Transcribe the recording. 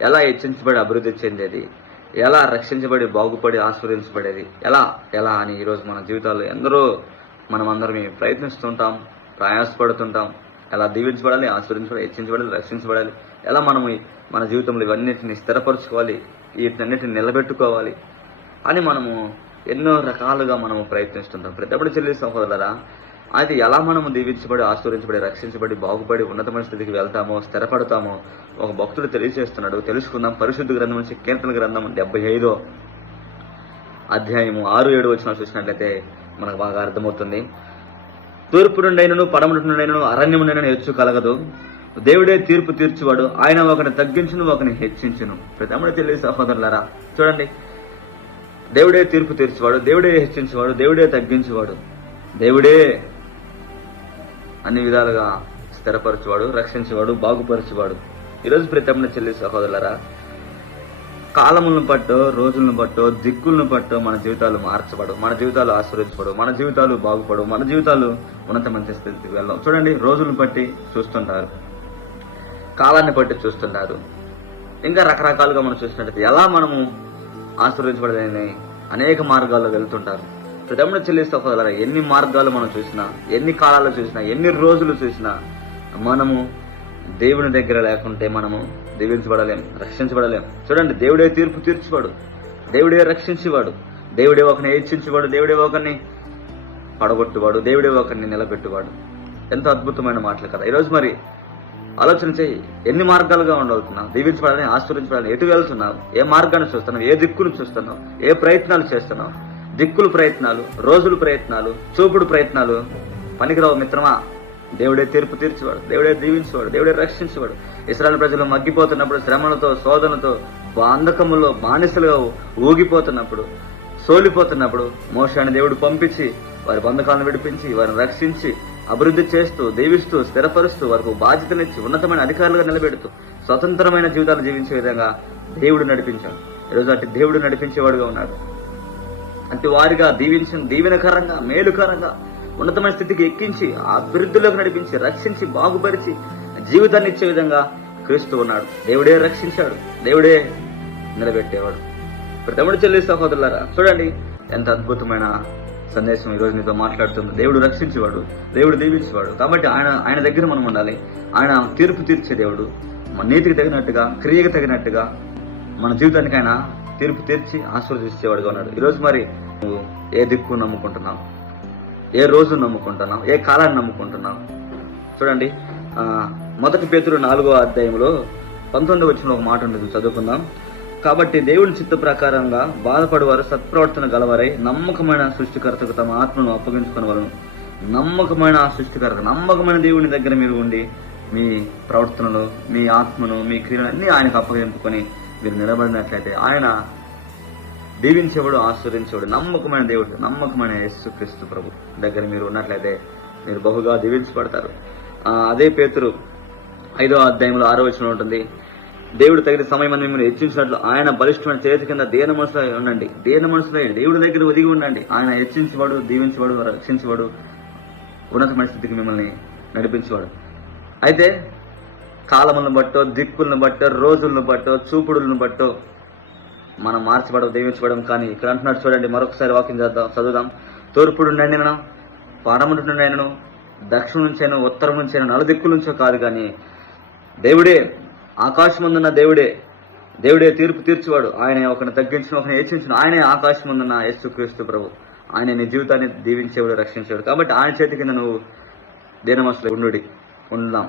ఎలా హెచ్చించబడి అభివృద్ధి చెందేది, ఎలా రక్షించబడి బాగుపడి ఆస్వాదించబడేది, ఎలా ఎలా అని ఈరోజు మన జీవితాల్లో ఎందరో మనం అందరం ప్రయత్నిస్తుంటాం, ప్రయాసపడుతుంటాం. ఎలా దీవించబడాలి, ఆస్వాదించబడాలి, హెచ్చించబడాలి, రక్షించబడాలి, ఎలా మనము మన జీవితంలో ఇవన్నిటిని స్థిరపరచుకోవాలి, వీటన్నిటిని నిలబెట్టుకోవాలి అని మనము ఎన్నో రకాలుగా మనము ప్రయత్నిస్తుంటాం. ప్రతిప్పుడు చెల్లి సహోదరులారా, అయితే ఎలా మనము దీవించబడి, ఆశీర్వదించబడి, రక్షించబడి, బాగుపడి ఉన్నతమైన స్థితికి వెళ్తామో, స్థిరపడతామో ఒక భక్తుడు తెలియజేస్తున్నాడు. తెలుసుకుందాం. పరిశుద్ధ గ్రంథం నుంచి కీర్తన గ్రంథం 75వ అధ్యాయము 6-7 వచనాలు చూసినట్లయితే మనకు బాగా అర్థమవుతుంది. తూర్పు నుండైనను పడమటి నుండైనను అరణ్యము నుండైనను హెచ్చు కలగదు. దేవుడే తీర్పు తీర్చువాడు. ఆయన ఒకరిని తగ్గించును, ఒకరిని హెచ్చించును. ప్రతిప్పుడు చెల్లి సహోదరులారా, చూడండి, దేవుడే తీర్పు తీర్చువాడు, దేవుడే హెచ్చించేవాడు, దేవుడే తగ్గించేవాడు, దేవుడే అన్ని విధాలుగా స్థిరపరచువాడు, రక్షించేవాడు, బాగుపరచువాడు. ఈరోజు ప్రతిప్పుడు చెల్లి సహోదరులారా, కాలములను బట్టో, రోజులను బట్టో, దిక్కులను బట్టో మన జీవితాలు మార్చబడు, మన జీవితాలు ఆశీర్వదించబడు, మన జీవితాలు బాగుపడు, మన జీవితాలు ఉన్నతమైన స్థితికి వెళ్దాం. చూడండి, రోజులను బట్టి చూస్తుంటారు, కాలాన్ని బట్టి చూస్తున్నారు, ఇంకా రకరకాలుగా మనం చూసినట్లయితే ఎలా మనము ఆశీర్వదించబడదని అనేక మార్గాల్లో వెళ్తుంటారు. ప్రతిప్పుడు చెల్లి సహోదరులారా, ఎన్ని మార్గాలు మనం చూసినా, ఎన్ని కాలాలు చూసినా, ఎన్ని రోజులు చూసినా మనము దేవుని దగ్గర లేకుంటే మనము దీవించబడలేం, రక్షించబడలేం. చూడండి, దేవుడే తీర్పు తీర్చువాడు, దేవుడే రక్షించేవాడు, దేవుడే ఒకరిని హెచ్చించేవాడు, దేవుడే ఒకరిని పడగొట్టువాడు, దేవుడే ఒకరిని నిలబెట్టువాడు. ఎంతో అద్భుతమైన మాటలు కదా. ఈరోజు మరి ఆలోచన చేయి, ఎన్ని మార్గాలుగా ఉండవుతున్నావు, దీవించబడాలని, ఆశీర్వదించబడాలని ఎటు వెళ్తున్నావు, ఏ మార్గాన్ని చూస్తున్నావు, ఏ దిక్కును చూస్తున్నావు, ఏ ప్రయత్నాలు చేస్తున్నావు. దిక్కులు ప్రయత్నాలు, రోజులు ప్రయత్నాలు, చూపుడు ప్రయత్నాలు పనికిరావు మిత్రమా. దేవుడే తీర్పు తీర్చేవాడు, దేవుడే దీవించేవాడు, దేవుడే రక్షించేవాడు. ఇశ్రాయేలు ప్రజలు మగ్గిపోతున్నప్పుడు, శ్రమలతో, శోధనతో, అంధకములో బానిసలుగా ఊగిపోతున్నప్పుడు, సోలిపోతున్నప్పుడు మోషేని దేవుడు పంపించి వారి బంధకాలను విడిపించి వారిని రక్షించి అభివృద్ధి చేస్తూ, దీవిస్తూ, స్థిరపరుస్తూ, వారికి బాధ్యతనిచ్చి ఉన్నతమైన అధికారులుగా నిలబెడుతూ స్వతంత్రమైన జీవితాలు జీవించే విధంగా దేవుడు నడిపించాడు. ఈరోజు అటు దేవుడు నడిపించేవాడుగా ఉన్నాడు. అంటే వారిగా దీవెనకరంగా, మేలుకరంగా ఉన్నతమైన స్థితికి ఎక్కించి అభివృద్ధిలోకి నడిపించి, రక్షించి, బాగుపరిచి జీవితాన్ని ఇచ్చే విధంగా క్రీస్తు ఉన్నాడు. దేవుడే రక్షించాడు, దేవుడే నిలబెట్టేవాడు. ప్రతిప్పుడు చెల్లి సహోదరులారా, చూడండి ఎంత అద్భుతమైన సందేశం ఈరోజు నీతో మాట్లాడుతుంది. దేవుడు రక్షించేవాడు, దేవుడు దీవించేవాడు. కాబట్టి ఆయన దగ్గర మనం ఉండాలి. ఆయన తీర్పు తీర్చే దేవుడు. మన నీతికి తగినట్టుగా, క్రియకు తగినట్టుగా మన జీవితానికి ఆయన తీర్పు తీర్చి ఆశీర్వదించేవాడుగా ఉన్నాడు. ఈరోజు మరి నువ్వు ఏ దిక్కు నమ్ముకుంటున్నావు, ఏ రోజు నమ్ముకుంటున్నావు, ఏ కాలాన్ని నమ్ముకుంటున్నావు? చూడండి, 1 పేతురు 4వ అధ్యాయంలో 19వ వచనంలో ఒక మాట ఉంటుంది, చదువుకుందాం. కాబట్టి దేవుని చిత్త ప్రకారంగా బాధపడేవారు సత్ప్రవర్తన గలవారై నమ్మకమైన సృష్టికర్తకు తమ ఆత్మను అప్పగించుకునే వారు. నమ్మకమైన సృష్టికర్త, నమ్మకమైన దేవుని దగ్గర మీరు ఉండి మీ ప్రవర్తనలు, మీ ఆత్మను, మీ క్రియలు అన్ని ఆయనకు అప్పగించుకొని మీరు నిలబడినట్లయితే ఆయన దీవించేవాడు, ఆశీర్వదించేవాడు. నమ్మకమైన దేవుడు, నమ్మకమైన యేసుక్రీస్తు ప్రభు దగ్గర మీరు ఉన్నట్లయితే మీరు బహుగా దీవించబడతారు. అదే పేతురు 5వ అధ్యాయంలో 6వ వచనం ఉంటుంది. దేవుడు తగిన సమయం మిమ్మల్ని హెచ్చించినట్లు ఆయన బలిష్టమైన చేతి కింద దేన మనసులో ఉండండి. దేన మనసులో దేవుడి దగ్గర ఒదిగి ఉండండి. ఆయన హెచ్చించేవాడు, దీవించేవాడు, రక్షించేవాడు, ఉన్నతమైన స్థితికి మిమ్మల్ని నడిపించేవాడు. అయితే కాలములను బట్టో, దిక్కులను బట్టో, రోజులను బట్టో, చూపుడులను బట్టో మనం మార్చబడం, దీవించబడం. కానీ ఇక్కడ అంటున్నాడు, చూడండి, మరొకసారి వాక్యం చదువుదాం. తూర్పు నుండి, పడమటి నుండి, దక్షిణం నుంచైనా, ఉత్తరం నుంచైనా, నలుదిక్కుల నుంచో కాదు, కానీ దేవుడే, ఆకాశమందున్న దేవుడే, దేవుడే తీర్పు తీర్చువాడు. ఆయన ఒకరిని తగ్గించిన, ఒకరిని హెచ్చించిన. ఆయనే ఆకాశమందున్న యేసుక్రీస్తు ప్రభు. ఆయన నీ జీవితాన్ని దీవించేవాడు, రక్షించేవాడు. కాబట్టి ఆయన చేతి కింద నువ్వు దీన మనసులో ఉండాం.